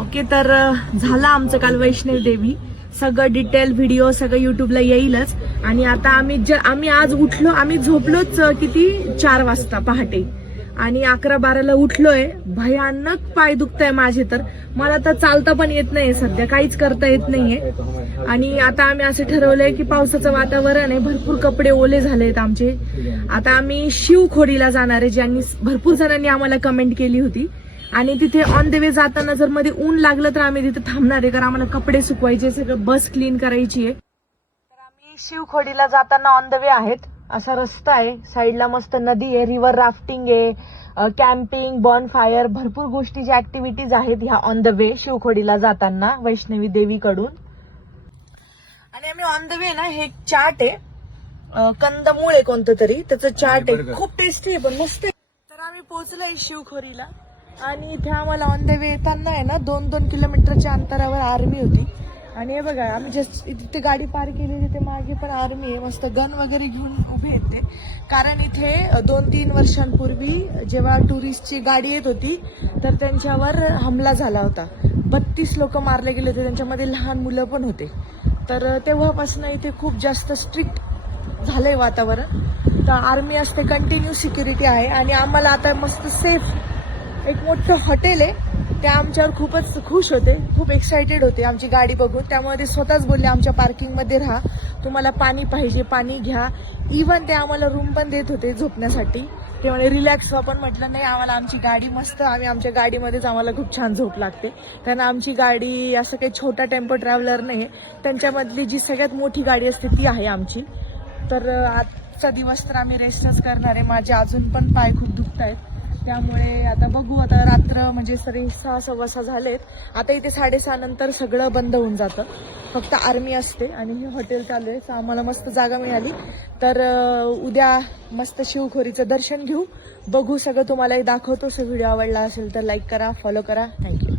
Okay, तर झालं आमचं काल वैष्णवी देवी. सगळं डिटेल व्हिडिओ सगळं युट्यूबला येईलच. आणि आता आम्ही आज उठलो, आम्ही झोपलोच किती 4 वाजता पहाटे आणि 11-12ला उठलोय. भयानक पाय दुखताय माझे, तर मला तर चालता पण येत नाही सध्या, काहीच करता येत नाहीये. आणि आता आम्ही असं ठरवलंय की पावसाचं वातावरण आहे, भरपूर कपडे ओले झालेत आमचे. आता आम्ही शिवखोडीला जाणार आहे, ज्यांनी भरपूर जणांनी आम्हाला कमेंट केली होती. आणि तिथे ऑन द वे जाताना जर मध्ये ऊन लागलं तर आम्ही तिथे थांबणार आहे, कारण आम्हाला कपडे सुकवायचे, सगळं बस क्लीन करायची आहे. तर आम्ही शिवखोडीला जाताना ऑन द वे आहेत. असा रस्ता आहे, साईडला मस्त नदी आहे, रिव्हर राफ्टिंग आहे, कॅम्पिंग, बॉनफायर, भरपूर गोष्टीच्या ऍक्टिव्हिटीज आहेत ह्या ऑन द वे शिवखोडीला जाताना वैष्णवी देवीकडून. आणि आम्ही ऑन द वे ना, हे चाट आहे, कंदमूळ आहे कोणतं तरी, त्याचं चाट आहे, खूप टेस्टी आहे पण मस्त आहे. तर आम्ही पोहोचलोय शिवखोरीला. आणि इथे आम्हाला ऑन द वे येताना आहे ना 2-2 किलोमीटरच्या अंतरावर आर्मी होती. आणि हे बघा, आम्ही जस्ट तिथे गाडी पार्क केली, तिथे मागे पण आर्मी आहे, मस्त गन वगैरे घेऊन उभे आहेत ते. कारण इथे 2-3 वर्षांपूर्वी जेव्हा टुरिस्टची गाडी येत होती तर त्यांच्यावर हमला झाला होता. 32 लोक मारले गेले होते, त्यांच्यामध्ये लहान मुलं पण होते. तर तेव्हापासून इथे खूप जास्त स्ट्रिक्ट झालंय वातावरण. तर आर्मी असते, कंटिन्यू सिक्युरिटी आहे. आणि आम्हाला आता मस्त सेफ एक मोठं हॉटेल आहे, ते आमच्यावर खूपच खुश होते, खूप एक्साइटेड होते आमची गाडी बघून. त्यामुळे ते स्वतःच बोलले आमच्या पार्किंगमध्ये राहा, तुम्हाला पाणी पाहिजे पाणी घ्या. इव्हन ते आम्हाला रूम पण देत होते झोपण्यासाठी. ते म्हणे रिलॅक्स व्हा, पण म्हटलं नाही, आम्हाला आमची गाडी मस्त, आम्ही आमच्या गाडीमध्येच आम्हाला खूप छान झोप लागते. त्यांना आमची गाडी असं काही छोटा टेम्पो ट्रॅव्हलर नाही आहे, त्यांच्यामधली जी सगळ्यात मोठी गाडी असते ती आहे आमची. तर आजचा दिवस तर आम्ही रेस्टच करणार आहे. माझे अजून पण पाय खूप दुखत आहेत, त्यामुळे आता बघू. आता रात्र म्हणजे 6:15 झालेत. आता इथे 6:30 नंतर सगळं बंद होऊन जातं, फक्त आर्मी असते. आणि हे हॉटेल चालू आहे, तर आम्हाला मस्त जागा मिळाली. तर उद्या मस्त शिवखोरीचं दर्शन घेऊ, बघू, सगळं तुम्हालाही दाखवतो. व्हिडिओ आवडला असेल तर लाईक करा, फॉलो करा. थँक्यू.